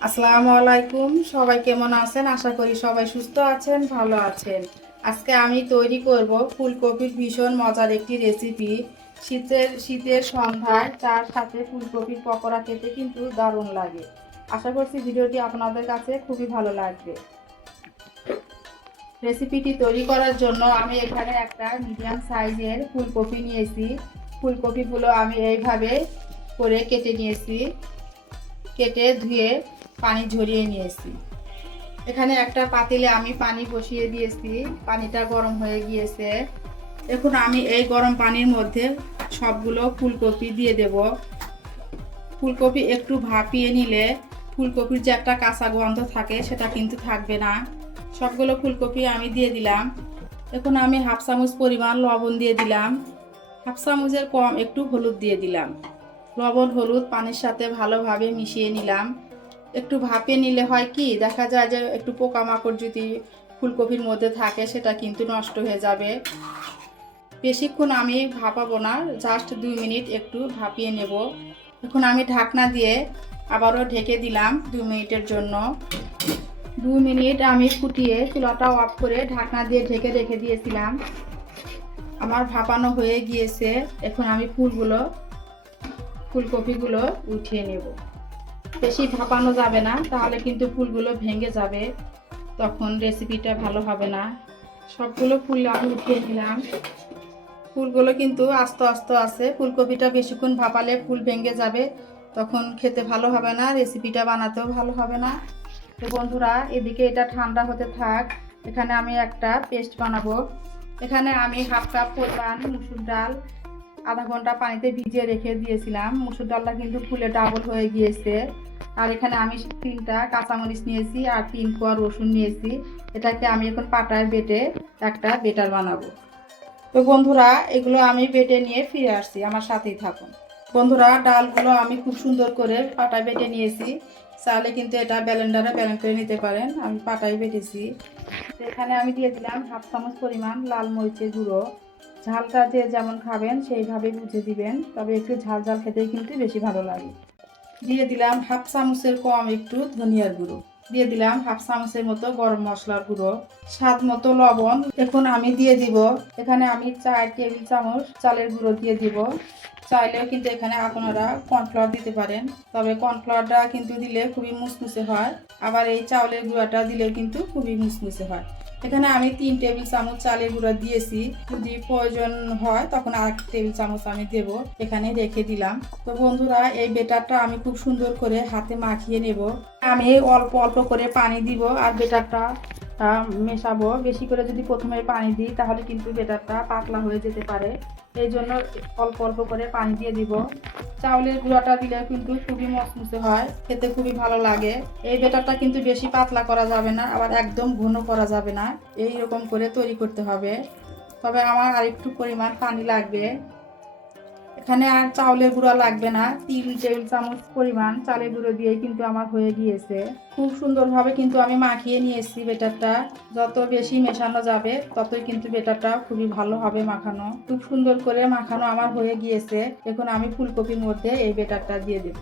আসসালামু আলাইকুম। সবাই কেমন আছেন? আশা করি সবাই সুস্থ আছেন, ভালো আছেন। আজকে আমি তৈরি করব ফুলকপির ভীষণ মজার একটি রেসিপি শীতের শীতের সন্ধ্যায় চার সাথে ফুলকপির পকোড়া খেতে কিন্তু দারুণ লাগে। আশা করছি ভিডিওটি আপনাদের কাছে খুবই ভালো লাগবে। রেসিপিটি তৈরি করার জন্য আমি এখানে একটা মিডিয়াম সাইজের ফুলকপি নিয়েছি। ফুলকপিগুলো আমি এইভাবে করে কেটে নিয়েছি। কেটে ধুয়ে পানি ঝরিয়ে নিয়েছি এখানে একটা পাতিলে আমি পানি বসিয়ে দিয়েছি পানিটা গরম হয়ে গিয়েছে। এখন আমি এই গরম পানির মধ্যে সবগুলো ফুলকপি দিয়ে দেব। ফুলকপি একটু ভাপিয়ে নিলে ফুলকপির যে একটা কাঁচা গন্ধ থাকে, সেটা কিন্তু থাকবে না। সবগুলো ফুলকপি আমি দিয়ে দিলাম। এখন আমি হাফ চামচ পরিমাণ লবণ দিয়ে দিলাম। হাফ চামচের কম একটু হলুদ দিয়ে দিলাম। লবণ, হলুদ পানির সাথে ভালোভাবে মিশিয়ে নিলাম। একটু ভাপিয়ে নিলে হয় কি? দেখা যায় যে একটু পোকামাকড় যদি ফুলকপির মধ্যে থাকে, সেটা কিন্তু নষ্ট হয়ে যাবে। বেশিক্ষণ আমি ভাপাবো না জাস্ট দুই মিনিট একটু ভাপিয়ে নেব। এখন আমি ঢাকনা দিয়ে আবারও ঢেকে দিলাম দুই মিনিটের জন্য। দুই মিনিট আমি ফুটিয়ে চুলাটা অফ করে ঢাকনা দিয়ে ঢেকে রেখে দিয়েছিলাম। আমার ভাপানো হয়ে গিয়েছে। এখন আমি ফুলগুলো, ফুলকপিগুলো উঠিয়ে নেব। বেশি ভাপানো যাবে না, তাহলে কিন্তু ফুলগুলো ভেঙে যাবে। তখন রেসিপিটা ভালো হবে না। সবগুলো ফুল আমি উঠিয়ে নিলাম ফুলগুলো কিন্তু আস্তে আস্তে আছে। ফুলকপিটা বেশিক্ষণ ভাপালে ফুল ভেঙে যাবে, তখন খেতে ভালো হবে না রেসিপিটা বানাতেও ভালো হবে না। তো বন্ধুরা, এদিকে এটা ঠান্ডা হতে থাক। এখানে আমি একটা পেস্ট বানাবো। এখানে আমি হাফ কাপ পরিমাণ মুসুর ডাল আধা ঘণ্টা পানিতে ভিজিয়ে রেখে দিয়েছিলাম। মুসুর ডালটা কিন্তু ফুলে ডাবল হয়ে গিয়েছে। আর এখানে আমি তিনটা কাঁচামরিচ নিয়েছি আর তিন কোয়া রসুন নিয়েছি। এটাকে আমি এখন পাটায় বেটে একটা বেটার বানাবো। তো বন্ধুরা, এগুলো আমি বেটে নিয়ে ফিরে আসছি। আমার সাথেই থাকুন। বন্ধুরা, ডালগুলো আমি খুব সুন্দর করে পাটায় বেটে নিয়েছি। চাইলে কিন্তু এটা ব্যালেন্ডারে ব্যালেন্ড করে নিতে পারেন। আমি পাটায় বেটেছি। এখানে আমি দিয়ে দিলাম হাফ চামচ পরিমাণ লাল মরিচের গুঁড়ো। ঝালটা যে যেমন খাবেন সেইভাবে বুঝে দিবেন। তবে একটু ঝাল ঝাল খেতেই কিন্তু বেশি ভালো লাগে। দিয়ে দিলাম হাফ চামচের কম একটু ধনিয়ার গুঁড়ো। দিয়ে দিলাম হাফ চামচের মতো গরম মশলার গুঁড়ো। স্বাদ মতো লবণ। এখন আমি দিয়ে দিব, এখানে আমি চার টেবিল চামচ চালের গুঁড়ো দিয়ে দিব। চাইলেও কিন্তু এখানে আপনারা কর্নফ্লাওয়ার দিতে পারেন। তবে কর্নফ্লাওয়ারটা কিন্তু দিলে খুবই মুসমুসে হয়। আবার এই চাউলের গুঁড়াটা দিলেও কিন্তু খুবই মুসমুসে হয়। এখানে আমি তিন টেবিল চামচ চালের গুঁড়া দিয়েছি। যদি প্রয়োজন হয়, তখন আর টেবিল চামচ আমি দেব। এখানে রেখে দিলাম। তো বন্ধুরা, এই বেটারটা আমি খুব সুন্দর করে হাতে মাখিয়ে নেব। আমি অল্প অল্প করে পানি দিব আর বেটারটা মেশাবো। বেশি করে যদি প্রথমে পানি দিই, তাহলে কিন্তু বেটারটা পাতলা হয়ে যেতে পারে। এই জন্য অল্প অল্প করে পানি দিয়ে দিব। চাউলের গুঁড়াটা দিলে কিন্তু খুবই মচমুচে হয়, খেতে খুবই ভালো লাগে। এই বেটারটা কিন্তু বেশি পাতলা করা যাবে না, আবার একদম ঘন করা যাবে না। এই রকম করে তৈরি করতে হবে। তবে আমার আরেকটু পরিমাণ পানি লাগবে। এখানে আর চাউলের গুঁড়া লাগবে না। তিন টেবিল চামচ পরিমাণ চালের গুঁড়ো দিয়ে কিন্তু আমার হয়ে গিয়েছে। খুব সুন্দরভাবে কিন্তু আমি মাখিয়ে নিয়েছি বেটারটা। যত বেশি মেশানো যাবে, ততই কিন্তু বেটারটা খুবই ভালো হবে মাখানো। খুব সুন্দর করে মাখানো আমার হয়ে গিয়েছে। এখন আমি ফুলকপির মধ্যে এই বেটারটা দিয়ে দেব।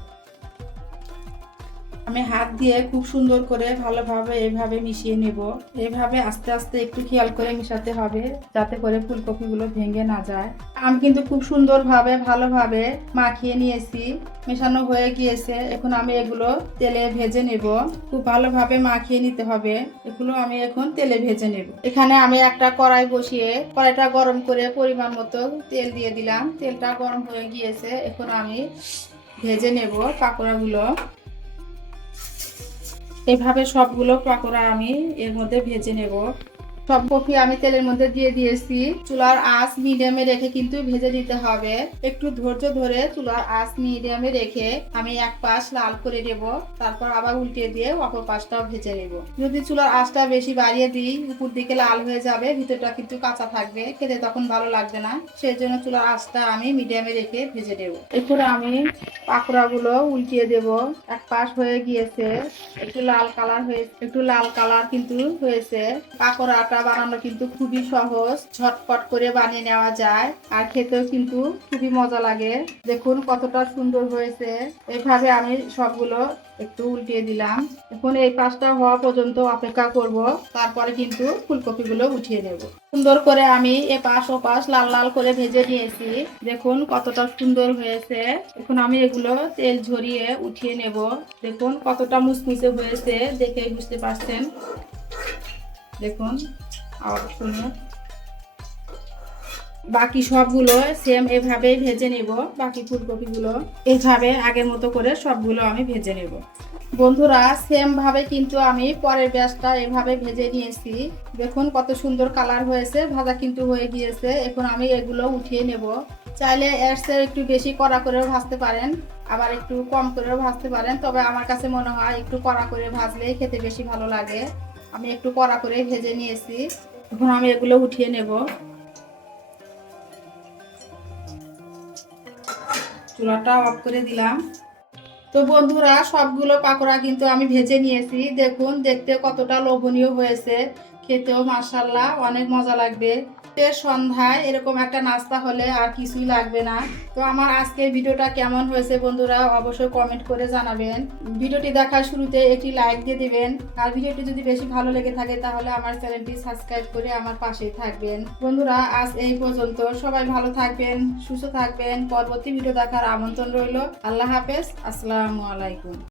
আমি হাত দিয়ে খুব সুন্দর করে ভালোভাবে এভাবে মিশিয়ে নেব। এভাবে আস্তে আস্তে একটু খেয়াল করে মিশাতে হবে, যাতে করে ফুলকপিগুলো ভেঙে না যায়। আমি কিন্তু খুব সুন্দরভাবে, ভালোভাবে মাখিয়ে নিয়েছি। মেশানো হয়ে গিয়েছে। এখন আমি এগুলো তেলে ভেজে নেব। খুব ভালোভাবে মাখিয়ে নিতে হবে। এগুলো আমি এখন তেলে ভেজে নেব। এখানে আমি একটা কড়াই বসিয়ে, কড়াইটা গরম করে পরিমাণ মতো তেল দিয়ে দিলাম। তেলটা গরম হয়ে গিয়েছে। এখন আমি ভেজে নেব পাকোড়াগুলো। এভাবে সবগুলো পাকোড়া আমি এর মধ্যে ভেজে নেব। সব কফি আমি তেলের মধ্যে দিয়ে দিয়েছি। চুলার আঁচ মিডিয়ামে রেখে কিন্তু ভেজে নিতে হবে। একটু ধৈর্য ধরে চুলার আঁচ মিডিয়ামে রেখে আমি এক পাশ লাল করে নেব, তারপর আবার উল্টে দিয়ে অপর পাশটাও ভেজে নেব। যদি চুলার আঁচটা বেশি বাড়িয়ে দিই, উপর দিকে লাল হয়ে যাবে, ভিতরটা কিন্তু কাঁচা থাকবে, খেতে তখন ভালো লাগবে না। সেই জন্য চুলার আঁচটা আমি মিডিয়ামে রেখে ভেজে নেব। এরপরে আমি পাকোড়াগুলো উল্টিয়ে দেব। এক পাশ হয়ে গিয়েছে, একটু লাল কালার হয়ে একটু লাল কালার কিন্তু হয়েছে। পাকোড়াটা বানানো কিন্তু খুবই সহজ, ঝটপট করে বানিয়ে নেওয়া যায় আর খেতেও কিন্তু খুবই মজা লাগে। দেখুন কতটা সুন্দর হয়েছে। এভাবে আমি সবগুলো একটু উল্টিয়ে দিলাম। এখন এই পাঁচটা হওয়া পর্যন্ত অপেক্ষা করব। তারপরে কিন্তু ফুলকপিগুলো উঠিয়ে নেব। সুন্দর করে আমি এ পাশ ও পাশ লাল লাল করে ভেজে নিয়েছি। দেখুন কতটা সুন্দর হয়েছে। এখন আমি এগুলো তেল ঝরিয়ে উঠিয়ে নেব। দেখুন কতটা মুচমুচে হয়েছে দেখে বুঝতে পারছেন। দেখুন বাকি সবগুলো সেম এভাবেই ভেজে নেব, বাকি ফুলকপিগুলো এইভাবে আগের মতো করে সবগুলো আমি ভেজে নেব। বন্ধুরা সেম ভাবে কিন্তু আমি পরের ব্যাসটা এভাবে ভেজে নিয়েছি। দেখুন কত সুন্দর কালার হয়েছে, ভাজা কিন্তু হয়ে গিয়েছে। এখন আমি এগুলো উঠিয়ে নেব। চাইলে এর চেয়ে একটু বেশি কড়া করেও ভাজতে পারেন, আবার একটু কম করেও ভাজতে পারেন। তবে আমার কাছে মনে হয় একটু কড়া করে ভাজলেই খেতে বেশি ভালো লাগে। আমি একটু কড়া করে ভেজে নিয়েছি। এখন আমি এগুলো উঠিয়ে নেব। চুলাটা অফ করে দিলাম। তো বন্ধুরা, সবগুলো পাকোড়া কিন্তু আমি ভেজে নিয়েছি। দেখুন, দেখতে কতটা লোভনীয় হয়েছে। খেতেও মার্শাল্লাহ অনেক মজা লাগবে। সন্ধ্যায় এরকম একটা নাস্তা হলে আর কিছুই লাগবে না। তো আমার আজকে ভিডিওটা কেমন হয়েছে বন্ধুরা অবশ্যই কমেন্ট করে জানাবেন। ভিডিওটি দেখার শুরুতে একটি লাইক দিয়ে দিবেন। আর ভিডিওটি যদি বেশি ভালো লেগে থাকে তাহলে আমার চ্যানেলটি সাবস্ক্রাইব করে আমার পাশেই থাকবেন। বন্ধুরা, আজ এই পর্যন্ত। সবাই ভালো থাকবেন, সুস্থ থাকবেন। পরবর্তী ভিডিও দেখার আমন্ত্রণ রইল। আল্লাহ হাফেজ। আসসালামু আলাইকুম।